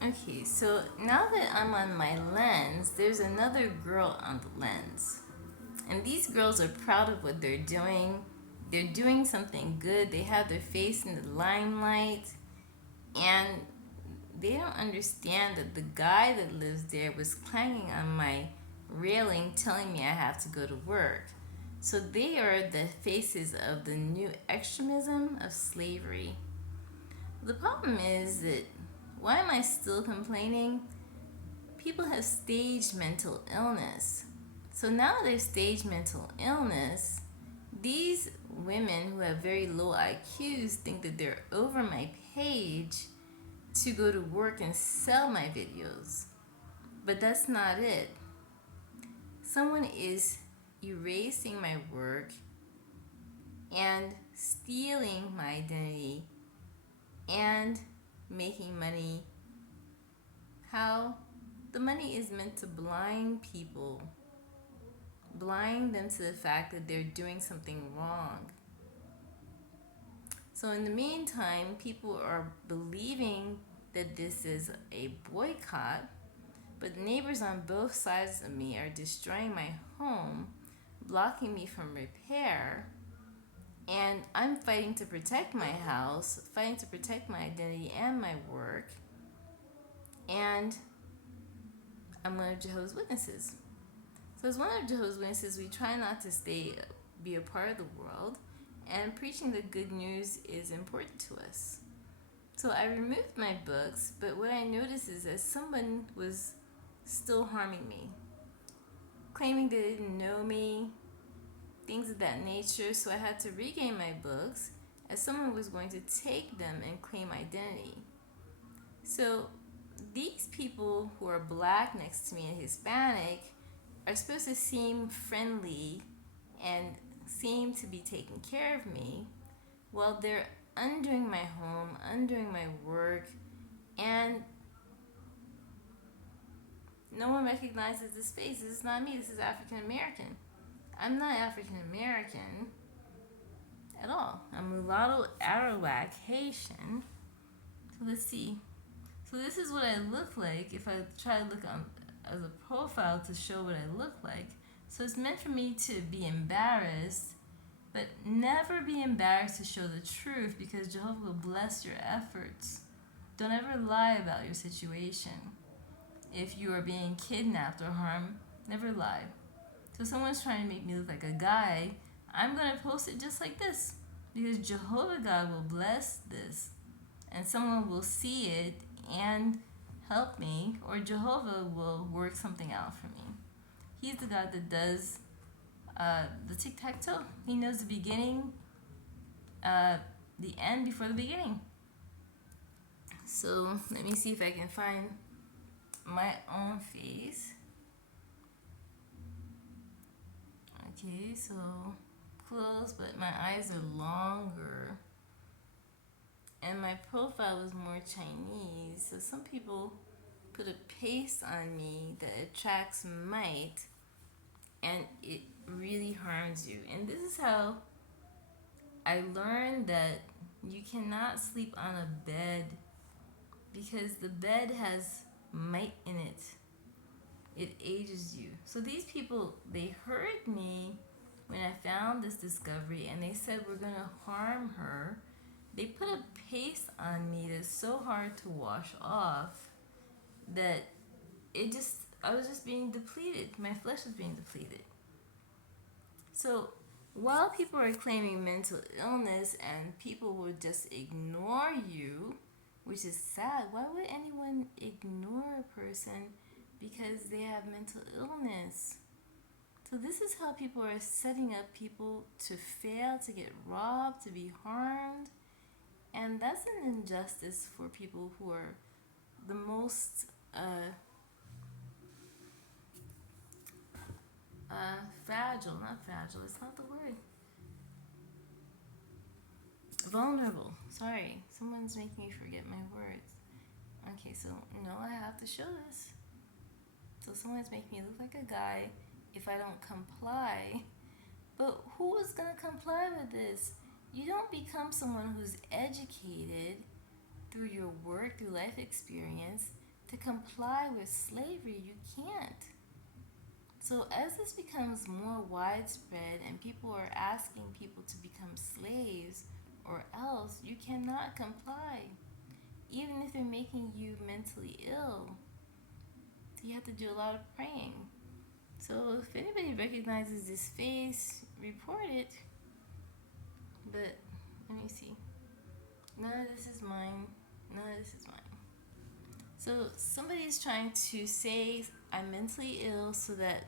Okay, so now that I'm on my lens, there's another girl on the lens. And these girls are proud of what they're doing. They're doing something good. They have their face in the limelight. And they don't understand that the guy that lives there was clanging on my railing telling me I have to go to work. So they are the faces of the new extremism of slavery. The problem is that why am I still complaining? People have staged mental illness. So now they've staged mental illness. These women who have very low IQs think that they're over my page to go to work and sell my videos. But that's not it. Someone is erasing my work and stealing my identity and making money. How? The money is meant to blind them to the fact that they're doing something wrong. So, in the meantime, people are believing that this is a boycott, but neighbors on both sides of me are destroying my home, blocking me from repair, and I'm fighting to protect my house, fighting to protect my identity and my work, and I'm one of Jehovah's Witnesses. So, as one of Jehovah's Witnesses, we try not to be a part of the world, and preaching the good news is important to us. So, I removed my books, but what I noticed is that someone was still harming me, claiming they didn't know me, things of that nature. So, I had to regain my books as someone was going to take them and claim identity. So, these people who are black next to me and Hispanic are supposed to seem friendly and seem to be taking care of me while they're undoing my home, undoing my work, and no one recognizes this face. This is not me, this is African American. I'm not African American at all. I'm mulatto, Arawak, Haitian. So let's see. So this is what I look like if I try to look on as a profile to show what I look like. So it's meant for me to be embarrassed, but never be embarrassed to show the truth because Jehovah will bless your efforts. Don't ever lie about your situation. If you are being kidnapped or harmed, never lie. So if someone's trying to make me look like a guy, I'm going to post it just like this because Jehovah God will bless this and someone will see it and help me, or Jehovah will work something out for me. He's the God that does the tic-tac-toe. He knows the beginning, the end before the beginning. So let me see if I can find my own face. Okay, so close, but my eyes are longer. And my profile is more Chinese. So some people put a paste on me that attracts might and it really harms you. And this is how I learned that you cannot sleep on a bed because the bed has might in it. It ages you. So these people, they heard me when I found this discovery and they said we're going to harm her. They put a paste on me that's so hard to wash off that I was just being depleted. My flesh was being depleted. So while people are claiming mental illness and people will just ignore you, which is sad, why would anyone ignore a person because they have mental illness? So this is how people are setting up people to fail, to get robbed, to be harmed. And that's an injustice for people who are the most fragile, not fragile, it's not the word. Vulnerable. Sorry, someone's making me forget my words. Okay, so no, I have to show this. So someone's making me look like a guy if I don't comply. But who is going to comply with this? You don't become someone who's educated through your work, through life experience, to comply with slavery. You can't. So as this becomes more widespread and people are asking people to become slaves or else, you cannot comply. Even if they're making you mentally ill, you have to do a lot of praying. So if anybody recognizes this face, report it. But let me see. None of this is mine. None of this is mine. So somebody is trying to say I'm mentally ill so that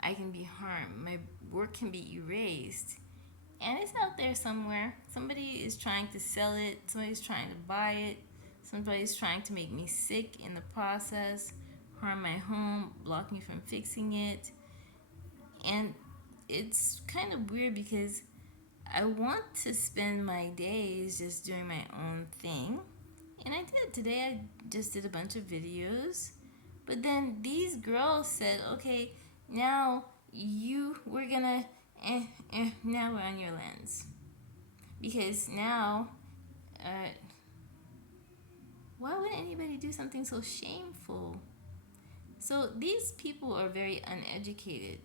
I can be harmed. My work can be erased. And it's out there somewhere. Somebody is trying to sell it. Somebody's trying to buy it. Somebody's trying to make me sick in the process, harm my home, block me from fixing it. And it's kind of weird because I want to spend my days just doing my own thing. And I did. Today I just did a bunch of videos. But then these girls said, okay, now we're gonna, now we're on your lands. Because now, why would anybody do something so shameful? So these people are very uneducated.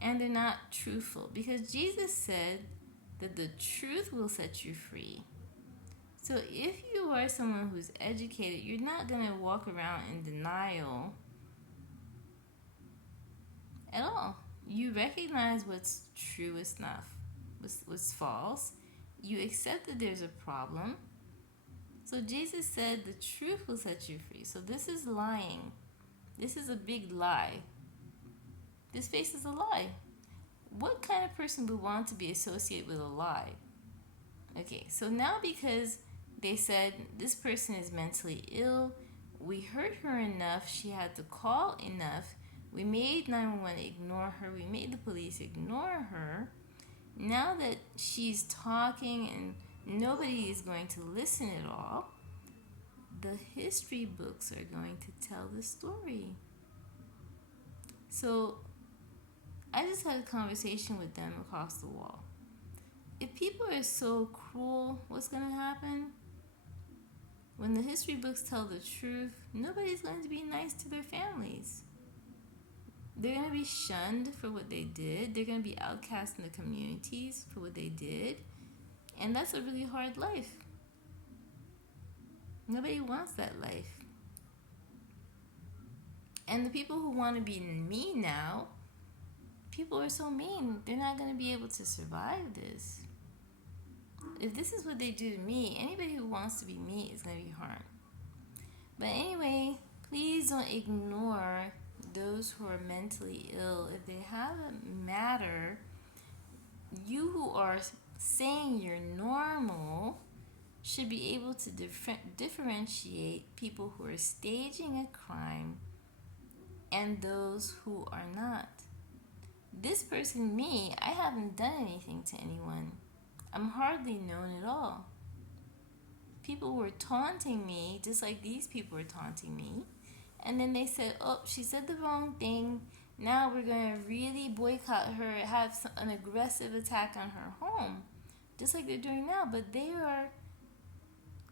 And they're not truthful. Because Jesus said that the truth will set you free. So if you are someone who's educated, you're not going to walk around in denial at all. You recognize what's true, what's false. You accept that there's a problem. So Jesus said the truth will set you free. So this is lying. This is a big lie. This face is a lie. What kind of person would want to be associated with a lie? Okay, so now because they said this person is mentally ill, we hurt her enough, she had to call enough, we made 911 ignore her, we made the police ignore her. Now that she's talking and nobody is going to listen at all, the history books are going to tell the story. So I just had a conversation with them across the wall. If people are so cruel, what's going to happen? When the history books tell the truth, nobody's going to be nice to their families. They're going to be shunned for what they did. They're going to be outcast in the communities for what they did. And that's a really hard life. Nobody wants that life. And the people who want to be mean now, people are so mean, they're not going to be able to survive this. If this is what they do to me, anybody who wants to be me is going to be harmed. But anyway, please don't ignore those who are mentally ill. If they have a matter, you who are saying you're normal should be able to differentiate people who are staging a crime and those who are not. This person, me, I haven't done anything to anyone. I'm hardly known at all. People were taunting me, just like these people were taunting me. And then they said, oh, she said the wrong thing. Now we're going to really boycott her, have an aggressive attack on her home. Just like they're doing now. But they are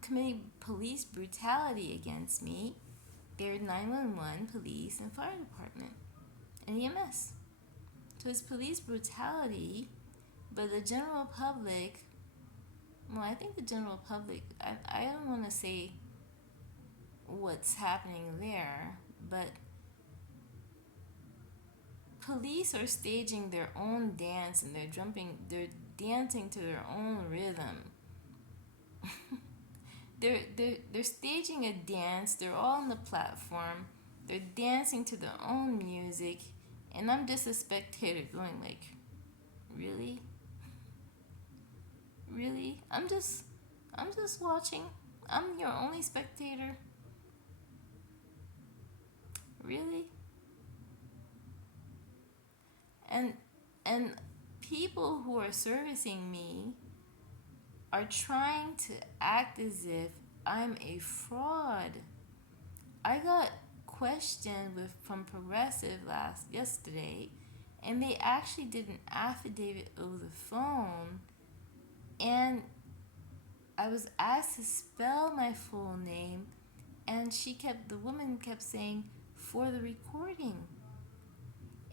committing police brutality against me. They're 911, police, and fire department, and EMS. So it's police brutality, but the general public, well, I think the general public, I don't want to say what's happening there, but police are staging their own dance and they're dancing to their own rhythm. They're staging a dance, they're all on the platform, they're dancing to their own music, and I'm just a spectator going like, really? Really? I'm just watching. I'm your only spectator. Really? And people who are servicing me are trying to act as if I'm a fraud. I got questioned from Progressive yesterday, and they actually did an affidavit over the phone, and I was asked to spell my full name, And the woman kept saying, for the recording.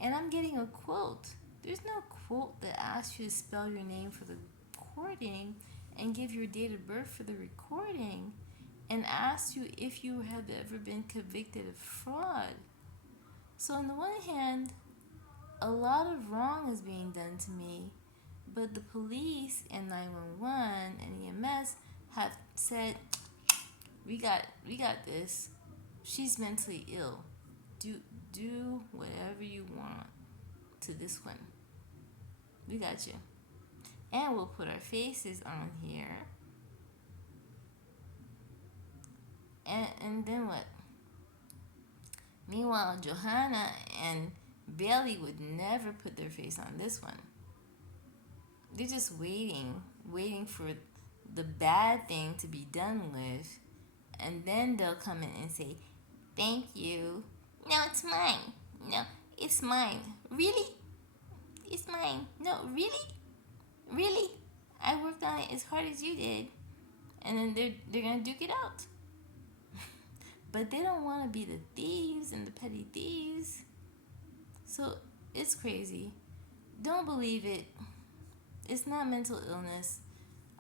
And I'm getting a quote. There's no quote that asks you to spell your name for the recording and give your date of birth for the recording and asks you if you have ever been convicted of fraud. So on the one hand, a lot of wrong is being done to me, but the police and 911 and EMS have said, we got this. She's mentally ill. Do whatever you want to this one. We got you. And we'll put our faces on here. And then what? Meanwhile, Johanna and Bailey would never put their face on this one. They're just waiting for the bad thing to be done with, and then they'll come in and say, thank you. No, it's mine. No, it's mine. Really? It's mine. No, really? Really? I worked on it as hard as you did. And then they're gonna duke it out. But they don't want to be the thieves and the petty thieves. So it's crazy. Don't believe it. It's not mental illness.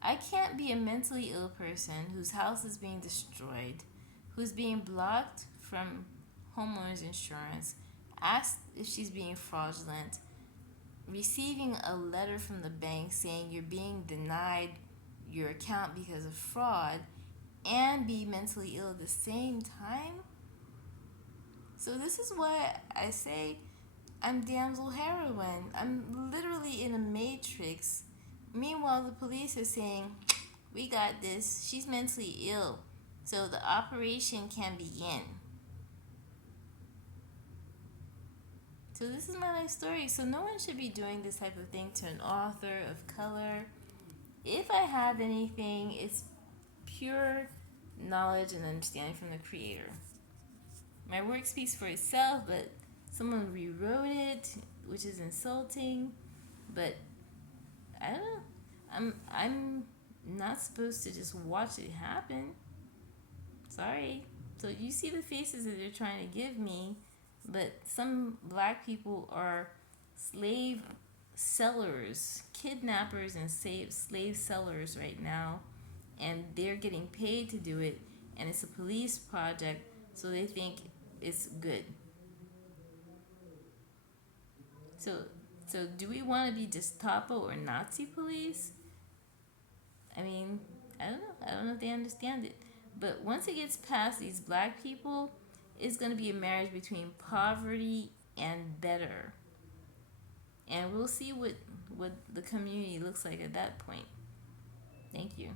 I can't be a mentally ill person whose house is being destroyed, who's being blocked from homeowners insurance, asked if she's being fraudulent, receiving a letter from the bank saying you're being denied your account because of fraud, and be mentally ill at the same time. So this is why I say I'm damsel heroine. I'm literally in a matrix. Meanwhile, the police are saying, we got this. She's mentally ill, so the operation can begin. So this is my life story. So no one should be doing this type of thing to an author of color. If I have anything, it's pure knowledge and understanding from the creator. My work speaks for itself, but someone rewrote it, which is insulting. But I don't know. I'm not supposed to just watch it happen. Sorry. So you see the faces that they're trying to give me, but some black people are slave sellers, kidnappers and slave sellers right now, and they're getting paid to do it, and it's a police project, so they think it's good. So do we want to be Gestapo or Nazi police? I mean, I don't know if they understand it. But once it gets past these black people, it's going to be a marriage between poverty and better. And we'll see what the community looks like at that point. Thank you.